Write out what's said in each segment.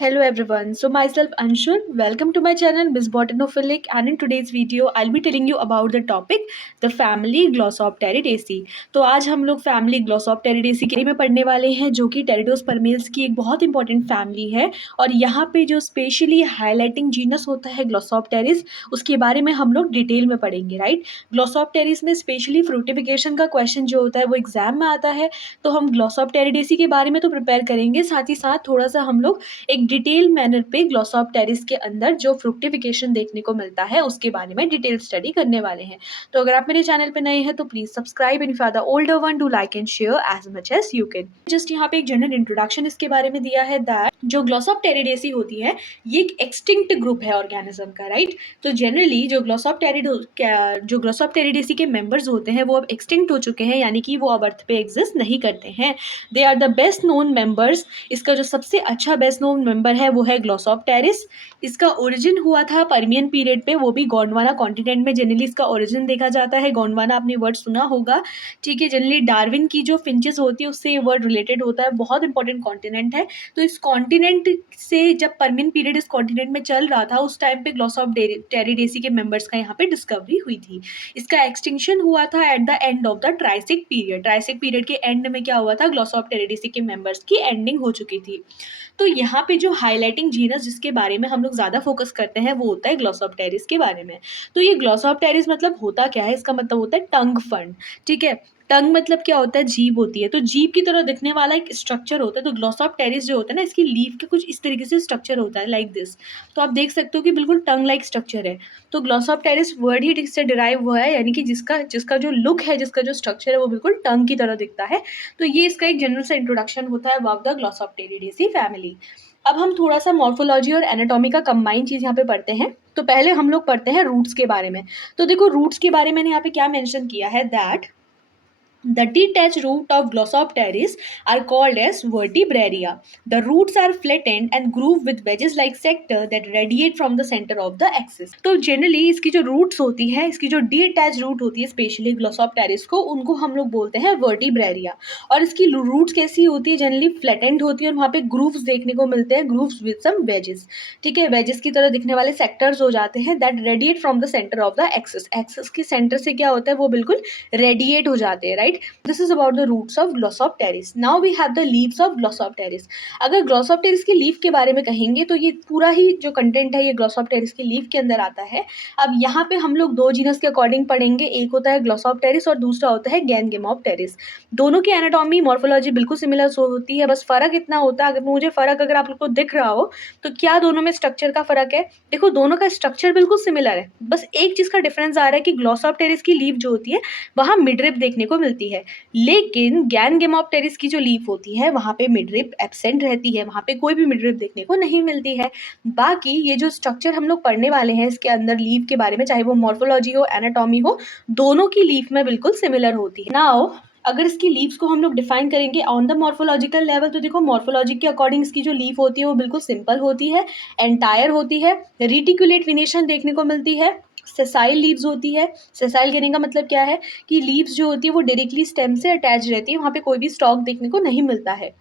Hello everyone. So myself Anshul. Welcome to my channel Miss Botanophilic, and in today's video I'll be telling you about the topic the family Glossopteridaceae. तो आज हम लोग family Glossopteridaceae के बारे में पढ़ने वाले हैं, जो कि टेरिडोस्पर्मेल्स की एक बहुत इंपॉर्टेंट फैमिली है। और यहाँ पे जो स्पेशली हाईलाइटिंग जीनस होता है ग्लोसोप्टेरिस, उसके बारे में हम लोग डिटेल में पढ़ेंगे। राइट, ग्लोसोप्टेरिस में स्पेशली फ्रूटिफिकेशन का क्वेश्चन जो होता है वो एग्जाम में आता है, तो हम ग्लोसोप्टेरिडेसी के बारे में तो प्रिपेयर करेंगे, साथ ही साथ थोड़ा सा हम लोग एक डिटेल मैनर पे ग्लोसोप्टेरिस के अंदर जो फ्रुक्टिफिकेशन देखने को मिलता है उसके बारे में डिटेल स्टडी करने वाले हैं। तो अगर आप मेरे चैनल पे नए हैं तो please subscribe and for the older one do like and share as much as you can. Just यहाँ पे एक जनरल इंट्रोडक्शन इसके बारे में दिया है दैट जो ग्लोसोप्टेरिडेसी होती है ये एक एक्सटिंक्ट ग्रुप है ऑर्गेनिज्म का। राइट, तो जनरली जो ग्लोसोप्टेरिडेसी के मेंबर्स होते हैं वो अब एक्सटिंक्ट हो चुके हैं, यानी कि वो अब अर्थ पे एग्जिस्ट नहीं करते हैं। They are the best known members. इसका जो सबसे अच्छा बेस्ट नोन मेंबर है वो है ग्लोसोप्टेरिस। इसका ओरिजिन हुआ था पर्मियन पीरियड पे, वो भी गोंडवाना कॉन्टिनेंट में जनरली इसका ओरिजिन देखा जाता है। गोंडवाना आपने वर्ड सुना होगा, ठीक है। जनरली डार्विन की जो फिंचेस होती है उससे ये वर्ड रिलेटेड होता है, बहुत इंपॉर्टेंट कॉन्टिनेंट है। तो इस कॉन्टिनेंट से जब पर्मियन पीरियड इस कॉन्टिनेंट में चल रहा था उस टाइम पे ग्लोसोप्टेरिडेसी के मेंबर्स का यहाँ पे डिस्कवरी हुई थी। इसका एक्सटिंक्शन हुआ था at the end of the Triassic period. Triassic period के एंड में क्या हुआ था, ग्लोसोप्टेरिडेसी के मेंबर्स की एंडिंग हो चुकी थी। तो यहाँ पे जो हाईलाइटिंग जीनस जिसके बारे में हम लोग ज़्यादा फोकस करते हैं वो होता है ग्लोसोप्टेरिस के बारे में। तो ये ग्लोसोप्टेरिस मतलब होता क्या है, इसका मतलब होता है टंग फंड। ठीक है, टंग मतलब क्या होता है, जीभ होती है। तो जीभ की तरह दिखने वाला एक स्ट्रक्चर होता है। तो ग्लोसोप्टेरिस जो होता है ना, इसकी लीफ के कुछ इस तरीके से स्ट्रक्चर होता है, लाइक दिस। तो आप देख सकते हो कि बिल्कुल टंग लाइक स्ट्रक्चर है। तो ग्लोसोप्टेरिस वर्ड ही इससे डिराइव हुआ है, यानी कि जिसका जो लुक है, जिसका जो स्ट्रक्चर है वो बिल्कुल टंग की तरह दिखता है। तो ये इसका एक जनरल सा इंट्रोडक्शन होता है अबाउट द ग्लोसोप्टेरिडेसी फैमिली। अब हम थोड़ा सा मॉर्फोलॉजी और एनाटॉमी का कंबाइन चीज़ यहाँ पे पढ़ते हैं। तो पहले हम लोग पढ़ते हैं रूट्स के बारे में। तो देखो रूट्स के बारे में यहाँ पे क्या मेंशन किया है that the detached root of Glossopteris are called as vertebraria. The roots are flattened and grooved with wedges-like sector that radiate from the center of the axis. तो generally इसकी जो roots होती है, इसकी जो detached root होती है specially Glossopteris को, उनको हम लोग बोलते हैं vertebraria। और इसकी roots कैसी होती है, जनरली flattened होती है और वहाँ पे grooves देखने को मिलते हैं, grooves with some wedges। ठीक है, wedges की तरह दिखने वाले sectors हो जाते हैं that radiate from the center of the axis। axis के center से क्या होता है, वो बिल्कुल radiate हो जाते हैं। Right, this is about the roots of Glossopteris. Now we have the leaves of Glossopteris. अगर Glossopteris की लीफ के बारे में कहेंगे तो ये पूरा ही जो कंटेंट है ये Glossopteris की लीफ के अंदर आता है। अब यहाँ पे हम लोग दो जीनस के अकॉर्डिंग पढ़ेंगे, एक होता है Glossopteris और दूसरा होता है Gangapteris। दोनों की एनाटॉमी मॉर्फोलॉजी बिल्कुल सिमिलर होती है, बस फर्क इतना होता है, अगर आप लोग को दिख रहा हो तो क्या दोनों में स्ट्रक्चर का फर्क है। देखो दोनों का स्ट्रक्चर बिल्कुल सिमिलर है, बस एक चीज़ का डिफरेंस आ रहा है कि Glossopteris की लीफ जो होती है वहाँ मिडरिप देखने को मिलती है, लेकिन गैनगेमोप्टेरिस की जो लीफ होती है वहाँ पे मिडरिप एब्सेंट रहती है, वहाँ पे कोई भी मिडरिप देखने को नहीं मिलती है। बाकी ये जो स्ट्रक्चर हम लोग पढ़ने वाले हैं इसके अंदर लीफ के बारे में, चाहे वो मॉर्फोलॉजी हो एनाटॉमी हो, दोनों की लीफ में बिल्कुल सिमिलर होती है। नाउ अगर इसकी लीव्स को हम लोग डिफाइन करेंगे ऑन द मॉर्फोलॉजिकल लेवल, तो देखो मॉर्फोलॉजी के अकॉर्डिंग इसकी जो लीफ होती है वो बिल्कुल सिंपल होती है, एंटायर होती है, रेटिकुलेट वेनेशन देखने को मिलती है, सेसाइल लीव्स होती है। सेसाइल कहने का मतलब क्या है कि लीव्स जो होती है वो डायरेक्टली स्टेम से अटैच रहती है, वहाँ पे कोई भी स्टॉक देखने को नहीं मिलता है।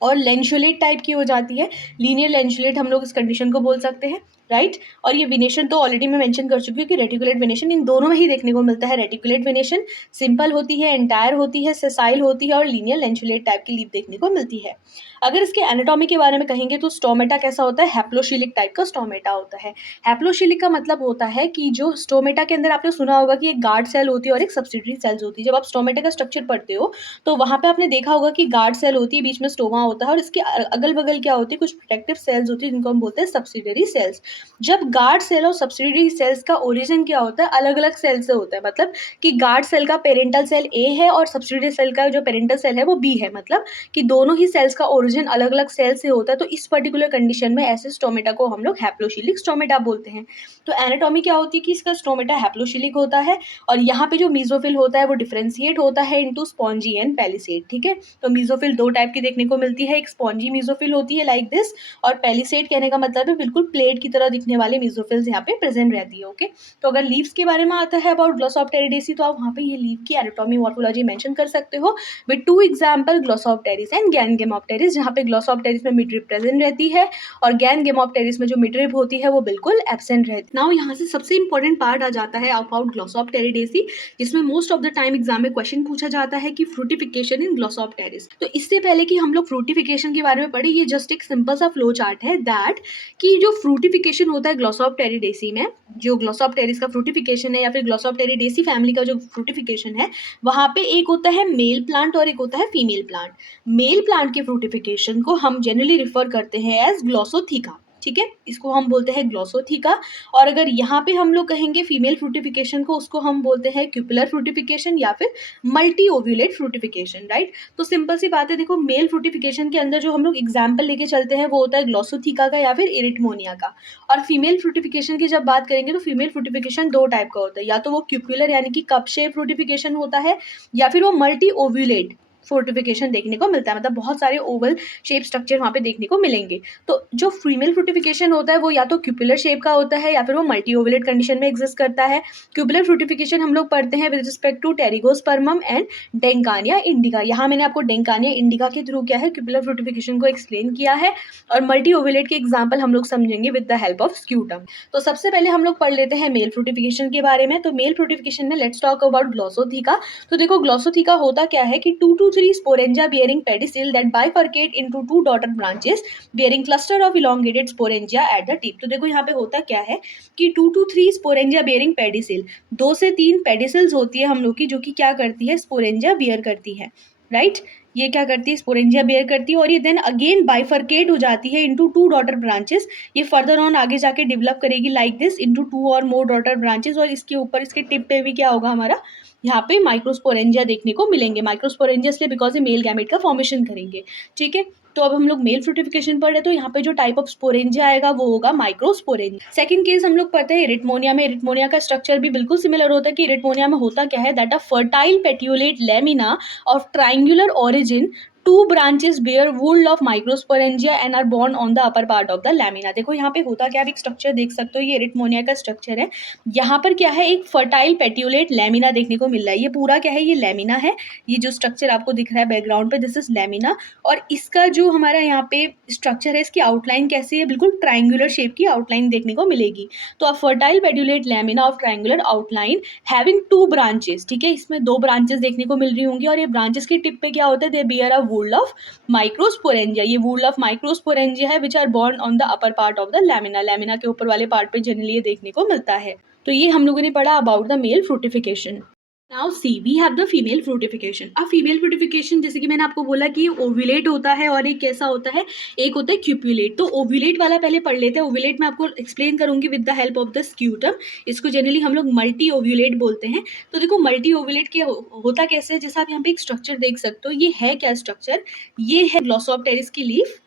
और लेंशुलेट टाइप की हो जाती है, लीनियर लेंशुलेट हम लोग इस कंडीशन को बोल सकते हैं। राइट, और ये वेनेशन तो ऑलरेडी मैं मेंशन कर चुकी हूँ कि रेटिकुलेट वेनेशन इन दोनों में ही देखने को मिलता है। रेटिकुलेट वेनेशन सिंपल होती है, एंटायर होती है, सेसाइल होती है और लीनियर लेंशुलेट टाइप की लीफ देखने को मिलती है। अगर इसके एनाटॉमी के बारे में कहेंगे तो स्टोमेटा कैसा होता है, हैप्लोशिलिक टाइप का स्टोमेटा होता है। हैप्लोशिलिक का मतलब होता है कि जो स्टोमेटा के अंदर आपने सुना होगा कि एक गार्ड सेल होती है और एक सब्सिडरी सेल्स होती है। जब आप स्टोमेटा का स्ट्रक्चर पढ़ते हो तो वहाँ पे आपने देखा होगा कि गार्ड सेल होती है, बीच में स्टोमा होता है और इसके अगल बगल क्या होती है, कुछ प्रोटेक्टिव सेल्स होती है जिनको हम बोलते हैं सब्सिडरी सेल्स। जब गार्ड सेल और सब्सिडरी सेल्स का ओरिजिन क्या होता है, अलग अलग सेल से होता है। मतलब कि गार्ड सेल का पेरेंटल सेल ए है और सब्सिडरी सेल का जो पेरेंटल सेल है वो बी है, मतलब कि दोनों ही सेल्स का ओरिजिन अलग अलग सेल से होता है। तो इस पर्टिकुलर कंडीशन में ऐसे स्टोमेटा को हम लोग हैप्लोशिलिक स्टोमेटा बोलते हैं। तो एनाटॉमी क्या होती है कि इसका स्टोमेटा हैप्लोशिलिक होता है और यहाँ पे जो मीजोफिल होता है वो डिफरेंशिएट होता है इनटू स्पॉन्जी एंड पैलिसेड। ठीक है, तो मीजोफिल दो टाइप की देखने को मिलती है, एक स्पॉन्जी मीजोफिल होती है लाइक दिस, और पैलिसेड कहने का मतलब है बिल्कुल प्लेट की तरह ज़्यादा दिखने वाले मेसोफिल्स यहाँ पे प्रेजेंट रहती है। ओके, तो अगर लीव्स के बारे में आता है अबाउट ग्लोसोप्टेरिडेसी तो आप वहाँ पे ये लीव की एनाटॉमी मॉर्फोलॉजी मेंशन कर सकते हो विद 2 एग्जांपल, ग्लोसोप्टेरिस एंड गैनगेमोप्टेरिस, जहाँ पे ग्लोसोप्टेरिस में मिडरिप प्रेजेंट रहती है और गैनगेमोप्टेरिस में जो मिडरिप होती है वो बिल्कुल एब्सेंट रहती है। नाउ यहाँ से सबसे इंपॉर्टेंट पार्ट आ जाता है अबाउट ग्लोसोप्टेरिडेसी, जिसमें most of the time exam में क्वेश्चन पूछा जाता है कि फ्रूटिफिकेशन इन ग्लोसोप्टेरिस। तो इससे पहले कि हम लोग फ्रूटिफिकेशन के बारे में पढ़े, ये जस्ट एक सिंपल सा फ्लो चार्ट है दैट कि जो फ्रूटिफिकेशन होता है ग्लोसोप्टेरिडेसी में, जो ग्लोसोप्टेरिस का फ्रूटिफिकेशन है या फिर ग्लोसोप्टेरिडेसी फैमिली का जो फ्रूटिफिकेशन है, वहाँ पे एक होता है मेल प्लांट और एक होता है फीमेल प्लांट। मेल प्लांट के फ्रूटिफिकेशन को हम जनरली रिफर करते हैं एज ग्लोसोथीका, ठीक है, इसको हम बोलते हैं ग्लोसोथीका। और अगर यहाँ पे हम लोग कहेंगे फीमेल फ्रूटिफिकेशन को, उसको हम बोलते हैं क्यूपुलर फ्रूटिफिकेशन या फिर मल्टी ओव्यूलेट फ्रूटिफिकेशन, राइट। तो सिंपल सी बात है, देखो मेल फ्रूटिफिकेशन के अंदर जो हम लोग एग्जाम्पल लेके चलते हैं वो होता है ग्लोसोथीका का या फिर इरिटमोनिया का। और फीमेल फ्रूटिफिकेशन की जब बात करेंगे तो फीमेल फ्रूटिफिकेशन दो टाइप का होता है, या तो वो क्यूपुलर यानी कि कप शेप फ्रूटिफिकेशन होता है या फिर वो मल्टी ओव्यूलेट फ्रूटिफिकेशन देखने को मिलता है, मतलब बहुत सारे ओवल शेप स्ट्रक्चर वहाँ पे देखने को मिलेंगे। तो जो फीमेल फ्रूटिफिकेशन होता है वो या तो क्यूपुलर शेप का होता है या फिर वो मल्टी ओवुलेट कंडीशन में एग्जिस्ट करता है। क्यूपुलर फ्रूटिफिकेशन हम लोग पढ़ते हैं with respect to Pterygospermum and Denkania indica. यहाँ मैंने आपको डेंकानिया इंडिका के थ्रू क्या है क्यूपुलर फ्रूटिफिकेशन को एक्सप्लेन किया है, और मल्टी ओवुलेट के एग्जाम्पल हम लोग समझेंगे विद द हेल्प ऑफ स्क्यूटम। तो सबसे पहले हम लोग पढ़ लेते हैं मेल फ्रूटिफिकेशन के बारे में। तो मेल फ्रूटिफिकेशन में लेट्स टॉक अबाउट ग्लोसोथीका। तो देखो ग्लोसोथीका होता क्या है कि 2 to 3 sporangia bearing pedicel that bifurcate into 2 daughter branches bearing cluster of elongated sporangia at the tip। तो देखो यहाँ पे होता क्या है कि 2 to 3 sporangia bearing pedicel, 2 से 3 पेडिसल्स होती है हम लोग की, जो कि क्या करती है स्पोरेंजिया बियर करती है, राइट। ये क्या करती है स्पोरेंजिया बेयर करती है और ये देन अगेन बाइफरकेट हो जाती है इनटू 2 डॉटर ब्रांचेस। ये फर्दर ऑन आगे जाके डेवलप करेगी लाइक दिस इनटू 2 और मोर डॉटर ब्रांचेस, और इसके ऊपर इसके टिप पे भी क्या होगा हमारा यहाँ पे माइक्रोस्पोरेंजिया देखने को मिलेंगे। माइक्रोस्पोरेंजिया इसलिए बिकॉज ये मेल गैमेट का फॉर्मेशन करेंगे, ठीक है। तो अब हम लोग मेल फ्रूटिफिकेशन पढ़ रहे हैं, तो यहाँ पे जो टाइप ऑफ स्पोरेंजिया आएगा वो होगा माइक्रोस्पोरेंजिया। सेकंड केस हम लोग पढ़ते हैं इरिटमोनिया में। इरिटमोनिया का स्ट्रक्चर भी बिल्कुल सिमिलर होता है कि इरिटमोनिया में होता क्या है that a fertile petiolate lamina of triangular origin, 2 branches bear wool of microsporangia and are born on the upper part of the lamina। देखो यहाँ पे होता क्या, आप एक स्ट्रक्चर देख सकते हो, ये इरिटमोनिया का स्ट्रक्चर है। यहाँ पर क्या है एक फर्टाइल पेट्यूलेट लेमिना देखने को मिल रहा है। ये पूरा क्या है, ये लेमिना है। ये जो स्ट्रक्चर आपको दिख रहा है बैकग्राउंड पे, दिस इज लेमिना। और इसका जो हमारा यहाँ पे स्ट्रक्चर है, इसकी आउटलाइन कैसी है, बिल्कुल ट्राइंगुलर शेप की आउटलाइन देखने को मिलेगी। तो अब fertile petiolate lamina of triangular outline having 2 branches, ठीक है, इसमें 2 ब्रांचेस देखने को मिल रही होंगी। और ये ब्रांचेस के टिप पे क्या होता है, they bear a whorl of microsporangia. ये वूल ऑफ माइक्रोस्पोरेंजिया है which are borne on the upper part of the lamina. Lamina के ऊपर वाले पार्ट पे जनरली देखने को मिलता है। तो ये हम लोगों ने पढ़ा about the male fructification. Now see we have the female fructification. अब फीमेल फ्रूटिफिकेशन जैसे कि मैंने आपको बोला कि ओव्यूलेट होता है और एक कैसा होता है, एक होता है क्यूपुलेट। तो ओव्यूलेट वाला पहले पढ़ लेते हैं। ओव्यूलेट मैं आपको एक्सप्लेन करूंगी with the help of the scutum. इसको जनरली हम लोग मल्टी ओव्यूलेट बोलते हैं। तो देखो मल्टी ओव्यूलेट के होता कैसे है, जैसा आप यहाँ पे एक स्ट्रक्चर देख सकते हो, ये है क्या स्ट्रक्चर, ये है ग्लोसोप्टेरिस की लीफ,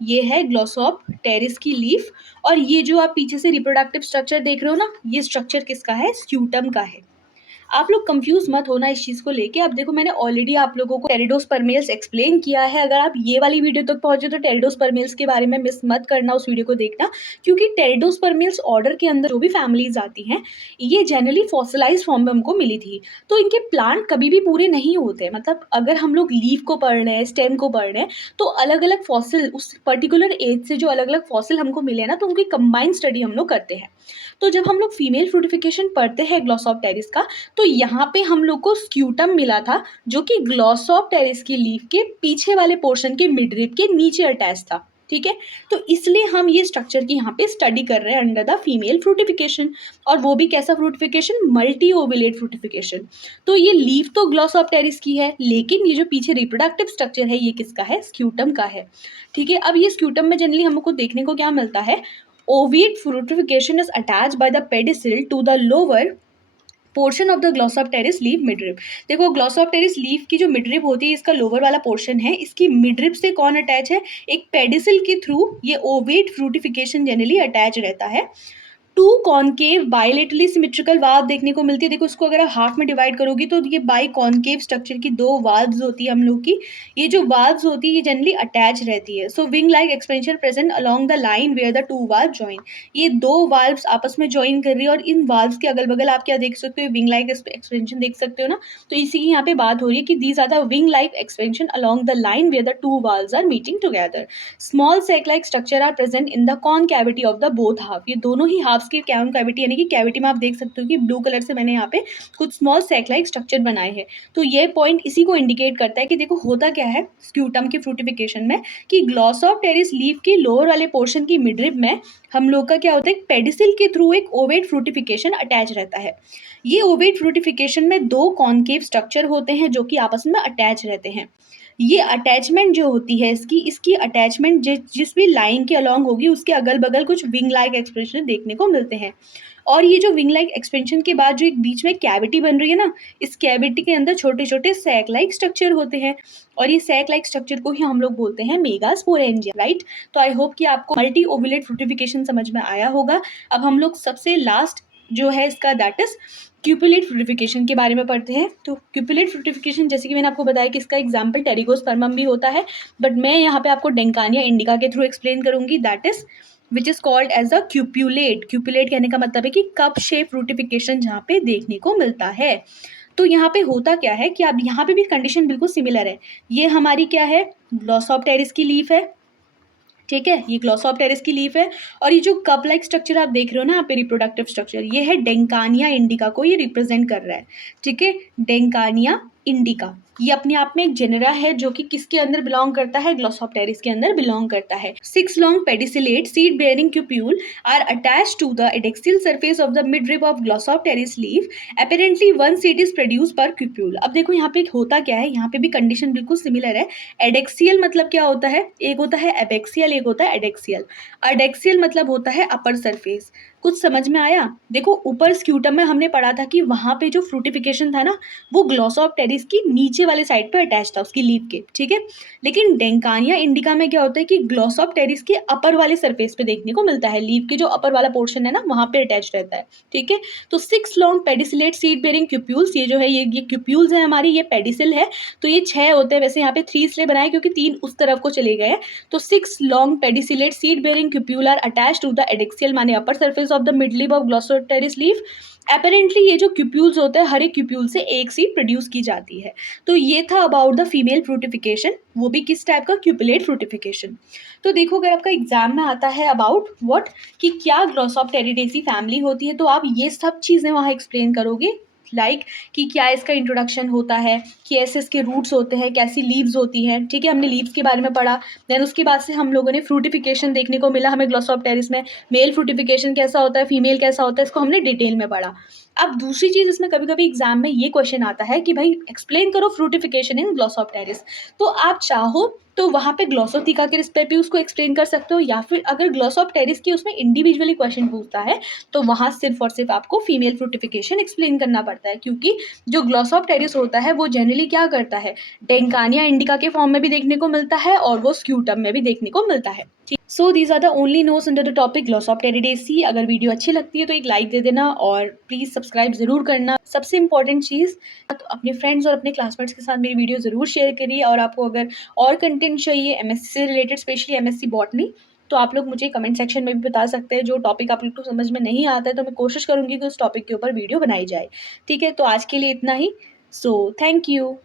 ये है ग्लोसोप्टेरिस की लीफ। और ये जो आप पीछे से रिप्रोडक्टिव स्ट्रक्चर देख रहे हो ना, ये स्ट्रक्चर किसका है, स्क्यूटम का है। आप लोग कंफ्यूज मत होना इस चीज़ को लेके। अब देखो मैंने ऑलरेडी आप लोगों को टेरिडोस्पर्मेल्स एक्सप्लेन किया है। अगर आप ये वाली वीडियो तक पहुंचे तो टेरिडोस्पर्मेल्स के बारे में मिस मत करना, उस वीडियो को देखना, क्योंकि टेरिडोस्पर्मेल्स ऑर्डर के अंदर जो भी फैमिलीज आती हैं ये जनरली फॉसिलाइज फॉर्म में हमको मिली थी। तो इनके प्लांट कभी भी पूरे नहीं होते, मतलब अगर हम लोग लीफ को पढ़ रहे हैं, स्टेम को पढ़ रहे हैं, तो अलग अलग फॉसिल उस पर्टिकुलर एज से जो अलग अलग फॉसिल हमको मिले ना, तो उनकी कंबाइंड स्टडी हम लोग करते हैं। तो जब हम लोग फीमेल फ्रूटिफिकेशन पढ़ते हैं ग्लोसोप्टेरिस का, तो यहाँ पे हम लोग को स्क्यूटम मिला था जो कि ग्लोसोप्टेरिस की लीफ के पीछे वाले पोर्शन के मिडरिप के नीचे अटैच था, ठीक है। तो इसलिए हम ये स्ट्रक्चर की यहाँ पे स्टडी कर रहे हैं अंडर द फीमेल फ्रूटिफिकेशन। और वो भी कैसा फ्रूटिफिकेशन, मल्टी ओव्यूलेट फ्रूटिफिकेशन। तो ये लीफ तो ग्लोसोप्टेरिस की है, लेकिन ये जो पीछे रिप्रोडक्टिव स्ट्रक्चर है ये किसका है, स्क्यूटम का है, ठीक है। अब ये स्क्यूटम में जनरली हमको देखने को क्या मिलता है, ovate fructification is attached by the pedicel to the lower portion of the Glossopteris leaf midrib. देखो ग्लोसोप्टेरिस लीफ की जो मिडरिप होती है, इसका लोअर वाला पोर्शन है, इसकी मिडरिप से कौन अटैच है, एक पेडिसिल के थ्रू ये ओवेट फ्रूटिफिकेशन जनरली अटैच रहता है two concave bilaterally symmetrical valve देखने को मिलती है। देखो इसको अगर आप हाफ में डिवाइड करोगी तो ये बाई कॉनकेव स्ट्रक्चर की दो वाल्व्स होती है हम लोग की। ये जो वाल्व्स होती है ये जनरली अटैच रहती है। So wing like expansion present along the line where the two valve join. ये दो वाल्व्स आपस में ज्वाइन कर रही है और इन वाल्व्स के अगल बगल आप क्या देख सकते हो, विंग लाइक एक्सपेंशन देख सकते हो ना। तो इसी की यहाँ पे बात हो रही है कि these are the wing like expansion along the line where the two valves are meeting together. Small sac like structure are present in the concavity of the both half. ये दोनों ही हाफ्स की concavity यानी कि cavity में आप देख सकते हो कि ब्लू कलर से मैंने यहाँ पे कुछ स्मॉल सैक लाइक स्ट्रक्चर बनाए हैं। तो ये पॉइंट इसी को इंडिकेट करता है कि देखो होता क्या है स्क्यूटम की फ्रूटिफिकेशन में कि ग्लॉसोप्टेरिस लीफ की लोअर वाले पोर्शन की मिडरिब में हम लोग का क्या होता है, पेडिसिल के थ्रू एक ओवेट फ्रूटिफिकेशन अटैच रहता है। ये ओवेट फ्रूटिफिकेशन में दो कॉनकेव स्ट्रक्चर होते हैं जो कि आपस में अटैच रहते हैं। ये अटैचमेंट जो होती है इसकी अटैचमेंट जिस भी लाइन के अलॉन्ग होगी उसके अगल बगल कुछ विंग लाइक एक्सप्रेशन देखने को मिलते हैं। और ये जो विंग लाइक एक्सपेंशन के बाद जो एक बीच में कैविटी बन रही है ना, इस कैविटी के अंदर छोटे छोटे सैक लाइक स्ट्रक्चर होते हैं और ये सैक लाइक स्ट्रक्चर को ही हम लोग बोलते हैं मेगास्पोरेंजिया, राइट। तो आई होप कि आपको मल्टी ओवुलेट फ्रूटिफिकेशन समझ में आया होगा। अब हम लोग सबसे लास्ट जो है इसका दैट इज क्यूपुलेट फ्रूटिफिकेशन के बारे में पढ़ते हैं। तो क्यूपुलेट फ्रूटिफिकेशन जैसे कि मैंने आपको बताया कि इसका एग्जाम्पल टेरिगोस्पर्मम भी होता है, बट मैं यहाँ पे आपको डेंकानिया इंडिका के थ्रू एक्सप्लेन करूंगी, that is which is called as a cupulate. Cupulate कहने का मतलब है कि कप शेप फ्रूटिफिकेशन जहाँ पे देखने को मिलता है। तो यहाँ पे होता क्या है कि अब यहाँ पे भी कंडीशन बिल्कुल सिमिलर है। ये हमारी क्या है, ग्लॉसोप्टेरिस की लीफ है, ठीक है, ये ग्लॉसोप्टेरिस की लीफ है। और ये जो कप लाइक स्ट्रक्चर आप देख रहे हो ना यहाँ पे रिप्रोडक्टिव स्ट्रक्चर, ये है डेंकानिया इंडिका को ये रिप्रेजेंट कर रहा है, ठीक है, डेंकानिया इंडिका। ये अपने आप में एक जेनरा है जो कि किसके अंदर बिलोंग करता है, ग्लॉसोप्टेरिस के अंदर बिलोंग करता है। 6 long pedicellate seed bearing cupule are attached to the adaxial surface of the mid rib of Glossopteris leaf. Apparently one seed is produce per cupule. अब देखो यहाँ पे होता क्या है, यहाँ पे भी कंडीशन बिल्कुल सिमिलर है। एडेक्सियल मतलब क्या होता है, एक होता है एबेक्सियल, एक होता है एडेक्सियल। एडेक्सियल मतलब होता है अपर सरफेस। कुछ समझ में आया। देखो ऊपर स्क्यूटम में हमने पढ़ा था कि वहां पे जो फ्रूटिफिकेशन था ना वो ग्लॉसोप्टेरिस की नीचे वाले साइड पे अटैच था उसकी लीफ के, ठीक है। लेकिन डेंकानिया इंडिका में क्या होता है कि ग्लॉसोप्टेरिस के अपर वाले सरफेस पे देखने को मिलता है, लीफ के जो अपर वाला पोर्शन है ना वहां पे अटैच रहता है, ठीक है। तो 6 लॉन्ग पेडिसिलेट सीड बेयरिंग क्यूप्यूल्स, ये जो है ये क्यूप्यूल्स है हमारी, ये पेडिसिल है। तो ये 6 होते हैं, वैसे यहाँ पे 3 इसलिए बनाए क्योंकि 3 उस तरफ को चले गए। तो 6 long pedicellate seed bearing cupule are attach to the adaxial माने upper surface of the mid leaf of Glossopteris leaf. Apparently ये जो क्यूप्यूल्स होते हैं हर एक क्यूप्यूल से एक सीड प्रोड्यूस की जाती है। तो ये था अबाउट द फीमेल फ्रूटिफिकेशन, वो भी किस टाइप का, क्यूपुलेट फ्रूटिफिकेशन। तो देखो अगर आपका एग्जाम में आता है अबाउट व्हाट कि क्या ग्लॉसोप्टेरिडेसी फैमिली होती है, तो आप ये सब चीज़ें वहाँ एक्सप्लेन करोगे, लाइक कि क्या इसका इंट्रोडक्शन होता है, कि ऐसे इसके रूट्स होते हैं, कैसी लीव्स होती हैं, ठीक है, हमने लीव्स के बारे में पढ़ा। देन उसके बाद से हम लोगों ने फ्रूटिफिकेशन देखने को मिला हमें ग्लॉसोप्टेरिस में, मेल फ्रूटिफिकेशन कैसा होता है, फीमेल कैसा होता है, इसको हमने डिटेल में पढ़ा। अब दूसरी चीज़ इसमें कभी कभी एग्जाम में ये क्वेश्चन आता है कि भाई एक्सप्लेन करो फ्रूटिफिकेशन इन ग्लॉसोप्टेरिस। तो आप चाहो तो वहाँ पे ग्लॉसोथिका के रिस्पेक्ट भी उसको एक्सप्लेन कर सकते हो, या फिर अगर ग्लॉसोप्टेरिस की उसमें इंडिविजुअली क्वेश्चन पूछता है तो वहाँ सिर्फ और सिर्फ आपको फीमेल फ्रूटिफिकेशन एक्सप्लेन करना पड़ता है, क्योंकि जो ग्लॉसोप्टेरिस होता है वो जनरली क्या करता है, डेंकानिया इंडिका के फॉर्म में भी देखने को मिलता है और वो स्क्यूटम में भी देखने को मिलता है। So these are the only notes under the topic Glossopteridaceae. अगर वीडियो अच्छी लगती है तो एक लाइक दे देना और प्लीज़ सब्सक्राइब ज़रूर करना। सबसे इंपॉर्टेंट चीज़, तो अपने फ्रेंड्स और अपने क्लासमेट्स के साथ मेरी वीडियो ज़रूर शेयर करिए। और आपको अगर और कंटेंट चाहिए एमएससी से रिलेटेड, स्पेशली एमएससी बॉटनी, तो आप लोग मुझे कमेंट सेक्शन में भी बता सकते हैं। जो टॉपिक आप लोग को समझ में नहीं आता है तो मैं कोशिश करूँगी कि उस टॉपिक के ऊपर वीडियो बनाई जाए, ठीक है। तो आज के लिए इतना ही। So thank you.